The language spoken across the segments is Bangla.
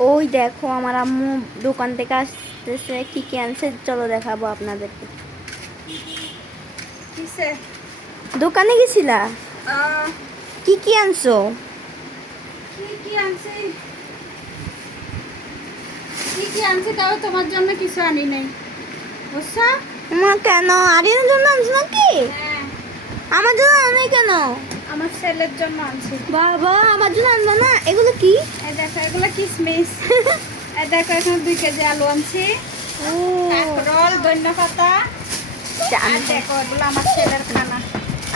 ওই দেখো আমার আম্মু দোকান থেকে আসতেছে, কি কি আনছে চলো দেখাবো আপনাদেরকে। কিসে? দোকানে গেছিলা? কি কি আনছো? কি আনছি? কি আনছি তাও তোমার জন্য কিছু আনি নাই, বুঝছো? মা কেন আরিয়ানের জন্য আনছো নাকি? হ্যাঁ, আমার জন্য আনে কেন? আমার ছেলের জন্য আনছি। বাবা আমার জন্য আনবো না? এগুলো কি? এই দেখো এগুলো কিসমিস। এই দেখো এখানে 2 কেজি আলু আনছি, ও কাঁকরোল, ধনিয়া পাতা। আর দেখো এগুলো আমার ছেলের খানা।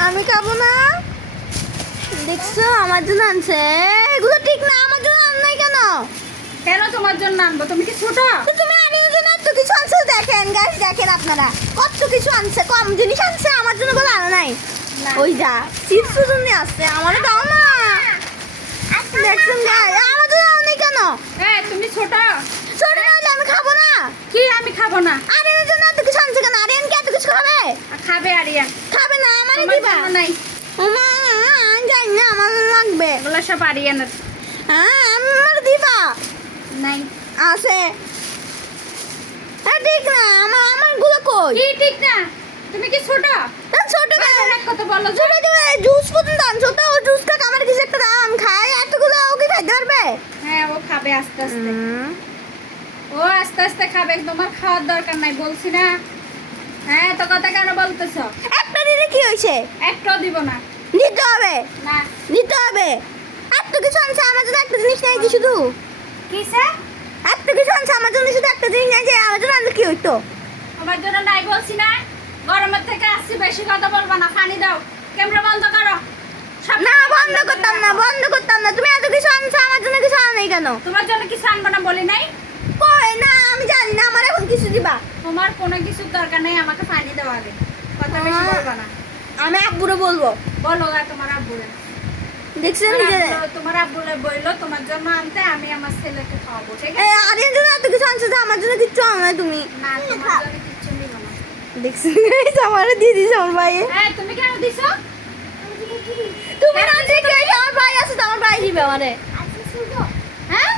আমি খাবো না। দেখছো আমার জন্য আনছে। এগুলো ঠিক না, আমার জন্য আন নাই কেন? কেন তোমার জন্য আনবো? তুমি কি ছোট? তো তুমি আরিয়ানের জন্য এত কিছু আনছো, দেখেন গাইস, দেখেন আপনারা কত কিছু আনছে, কম জিনিস আনছে, আমার জন্য বলে আনা নাই। না। ওই যা চিপস জন্য আসছে, আমারও দাও না। দেখছেন গাইস, আমার জন্য আনা নাই কেন? হ্যাঁ, তুমি ছোট। ছোট না হলে আমি খাবো না। কি আমি খাবো না? আরিয়ানের জন্য এত কিছু আনছে কেন? আরিয়ান কি এত কিছু খাবে? আর খাবে আরিয়ান। খাবে না, আমারই তোমার দিবা। জন্য নাই, মা আমি জানি না, আমার লাগবে। এগুলো সব আরিয়ানের। হ্যাঁ আমার দিবা। নাই। আছে। হ্যাঁ ঠিক না, আমার গুলো কই? কি ঠিক না? তুমি কি ছোট? না, ছোট না। এক কথা বলো। ছোট দিবে জুস পর্যন্ত আনছো তো, জুসটা আমার কিছু একটা দাও, আমি খাই। এতগুলো ওকে খাইতে পারবে? হ্যাঁ, ও খাবে আস্তে আস্তে। ও আস্তে আস্তে খাবে, তোমার খাওয়ার দরকার নাই বলছি না। হ্যাঁ, তো কথা কেন বলতেছো? একটা দিলে কি হয়েছে? একটাও দিব না। নিতে হবে, না। নিতে হবে। এত কিছু আনছে আমার জন্য একটা জিনিস নেই যে শুধু? কিসে? এত কিছু আনছে আমার জন্য শুধু একটা জিনিস নেই যে, আমার জন্য আনলে কি হইতো? তোমার জন্য নাই বলছি না। গরমের থেকে আসছি, বেশি কথা বলবা না। পানি দাও, ক্যামেরা বন্ধ করো। সব না বন্ধ করতাম না, বন্ধ করতাম না। তুমি এত কিছু আনছো, আমার জন্য কিছু আনা নাই কেন? তোমার জন্য কিছু আনবো না বলি নাই? কই না, আমি জানি না, আমার এখন কিছু দিবা। তোমার কোনো কিছুর দরকার নেই, আমাকে পানি দাও আগে। কথা বেশি বলবা না। আমি আব্বুরে বলবো। বলো আর তোমার আব্বুরে। দেখছেন যে তোমার আব্বুরে বললো তোমার জন্য আনতে, আমি আমার ছেলেকে খাওয়াবো, ঠিক আছে? এই আরিয়ান জন্য এত কিছু আনছো, যে আমার জন্য কিচ্ছু আনো না তুমি। না, তোমার জন্য কিচ্ছু নিব না। দেখছেন আমারে দিয়ে দিছে আমার ভাই। হ্যাঁ, তুমি কেন দিছো? তুমি না দেখে আমার ভাই আছে তো, আমার ভাই দিবে আমারে। হ্যাঁ,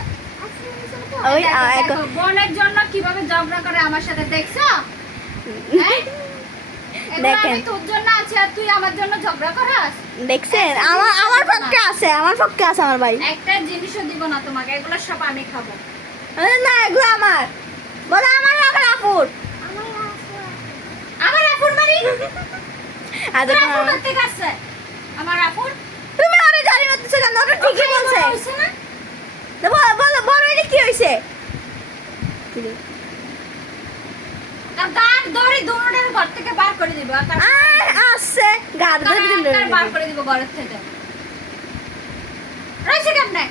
ওই দেখো, বোনের জন্য কিভাবে ঝগড়া করে আমার সাথে, দেখছো? হ্যাঁ? এগুলো দেখেন। আমি তোর জন্য আছি আর তুই আমার জন্য ঝগড়া করাস? দেখছেন আমার পক্ষে আছে, আমার পক্ষে আছে আমার ভাই। একটা জিনিসও দিব না তোমাকে, এগুলো সব আমি খাবো। না এগুলো আমার, বলে আমার আপুর। আমার আপুর বাড়ি? আজ আপুর বাড়িতে গেছে আমার আপুর? তুমি আরে জানি মারতেছো কেন? ওটা ঠিকই বলছে। হইছে না? তো বলো বলো এটা কি হইছে? আর গাড় ধরে দৌড়ানোর ঘর থেকে বার করে দিব। আর আসছে গাড় ধরে দিন বার করে দিব ঘরের থেকে। রয়েছে কেমনে?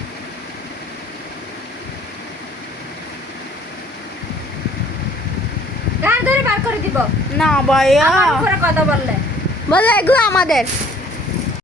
গাড় ধরে বার করে দিব। না ভাইয়া, আমার উপরে কথা বললে। বলে এগুলো আমাদের।